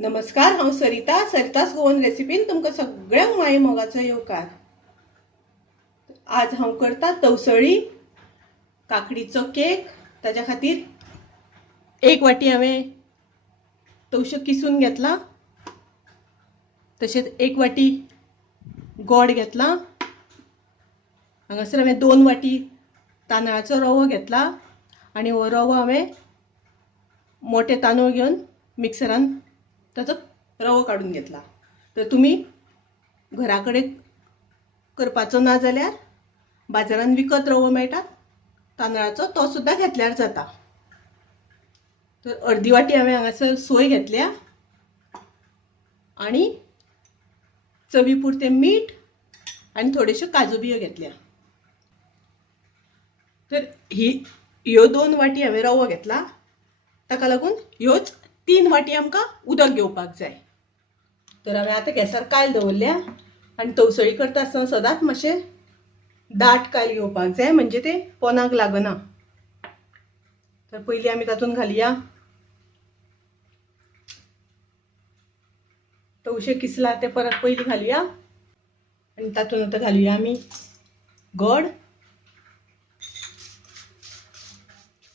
नमस्कार, हांव सरितास गोवन रेसिपीन तुमकां सगळ्यांक माये मोगाचो येवकार। आज हांव करता तवसळी काकडीचो केक। ताच्या खातीर एक वाटी हांवें तवश्यो किसून घेतला, तशेंच एक वाटी गोड घेतला। हांगासर हांवें 2 वाटी तांदळाचो रवो घेतला आनी हो रवो हांवें मोठे तांदूळ घेवन मिक्सरान ताचो रवो काडून घेतला। तर तुम्ही घराकडे करपाचो ना जाल्यार बाजारान विकत रवो मेळटा तांदळाचो, तो सुद्धा घेतल्यार जाता। तर अर्दी वाटी हांवें हांगासर सोय घेतल्या आनी चवी पुरते मीठ आनी थोड्योश्यो काजू बियो घेतल्या। तर ह्यो 2 वाटी हांवें रवो घेतला, ताका लागून ह्योच 3 वाटी आमकां उदक घेवपाक जाय। तर हांवें आतां गॅसार कायल दवरल्या आनी तवसळी करता आसतना सदांच मातशें दाट कायल घेवपाक जाय, म्हणजे ते पोंदाक लागना। तर पयलीं आमी तातूंत घालुया तवशे किसला ते परत पयलीं घालुया आनी तातूंत आतां घालुया आमी गोड।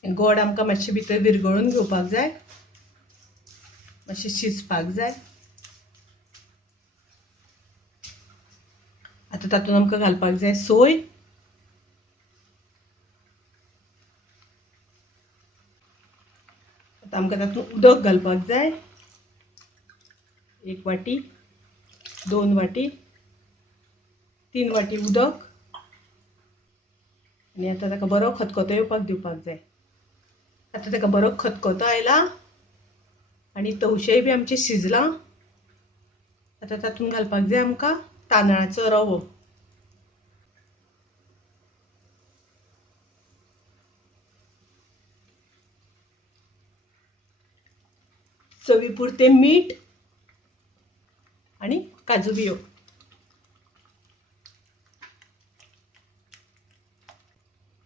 गोड आमकां मातशें भितर विरगळून घेवपाक जाय, मातशें शिजपाक जाय। आतां तातूंत आमकां घालपाक जाय सोय, आतां आमकां तातूंत उदक घालपाक जाय। 1 वाटी, 2 वाटी, 3 वाटी उदक आनी आतां ताका बरो खतखतो येवपाक दिवपाक जाय। आतां ताका बरो खतखतो आयला आनी तवशेय बी आमचें शिजलां। आतां तातूंत घालपाक जाय आमकां तांदळाचो रवो। चवी पुरते मीठ आनी काजू बियो।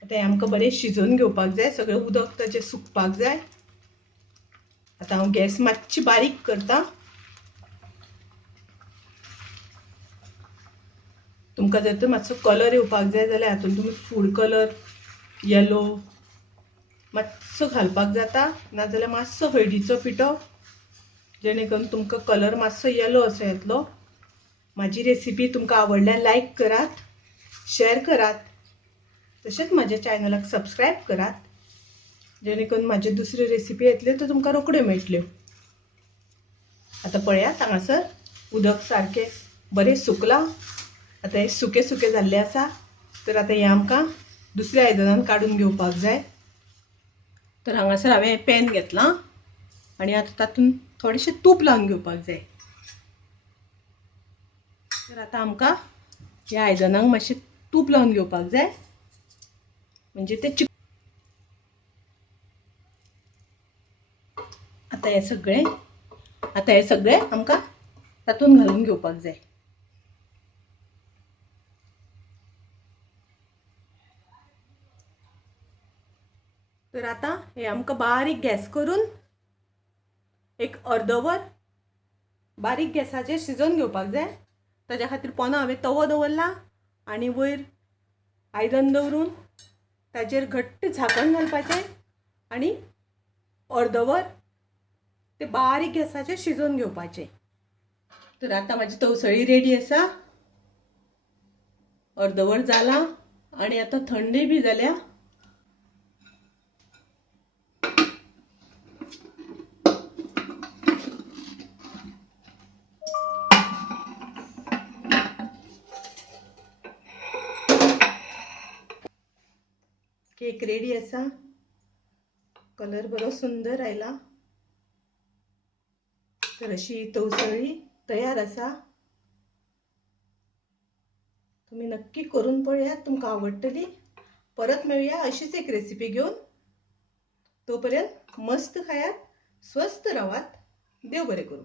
आतां हें आमकां बरें शिजोवन घेवपाक जाय, सगळें उदक ताचें सुकपाक जाय। आतां हांव गॅस मातशी बारीक करता। तुमकां जर तर मातसो कलर येवपाक जाय जाल्यार हातूंत तुमी फूड कलर येलो मातसो घालपाक जाता, नाजाल्यार मातसो हळदीचो पिठो, जेणे करून तुमकां कलर मातसो येलो असो येतलो। म्हाजी रेसिपी तुमकां आवडल्यार लायक करात, शेअर करात, तशेंच म्हाज्या चॅनलाक सबस्क्रायब करात, जेणे करून म्हाज्यो दुसऱ्यो रेसिपी येतल्यो त्यो तुमकां रोखड्यो मेळटल्यो। आतां पळयात, हांगासर उदक सारकें बरें सुकलां। आतां हें सुकें सुकें जाल्लें आसा। तर आतां हें आमकां दुसऱ्या आयदनान काडून घेवपाक जाय। तर हांगासर हांवें पॅन घेतलां आनी आतां तातूंत थोडेशें तूप लावन घेवपाक जाय। तर आतां आमकां ह्या आयदनाक मातशें तूप लावन घेवपाक जाय, म्हणजे तें आतां हें सगळें आमकां तातूंत घालून घेवपाक जाय। तर आतां हें आमकां बारीक गॅस करून एक अर्दवर बारीक गॅसाचेर शिजोवन घेवपाक जाय। ताच्या खातीर पोंदां हांवें तवो दवरला आनी वयर आयदन दवरून ताचेर घट्ट झाकण घालपाचें आनी अर्दवर ते बारीक गॅसाचेर शिजोवन घेवपाचें। तर आतां म्हाजी तवसळी रेडी आसा, अर्दवर जालां आनी आतां थंडय बी जाल्या। केक रेडी आसा, कलर बरो सुंदर आयला। तर अशी तवसळी तयार आसा। तुम्ही नक्की करून पळयात, तुमकां आवडटली। परत मेळुया अशीच एक रेसिपी घेवन। तोपर्यंत मस्त खायात, स्वस्थ रावात, देव बरें करूं।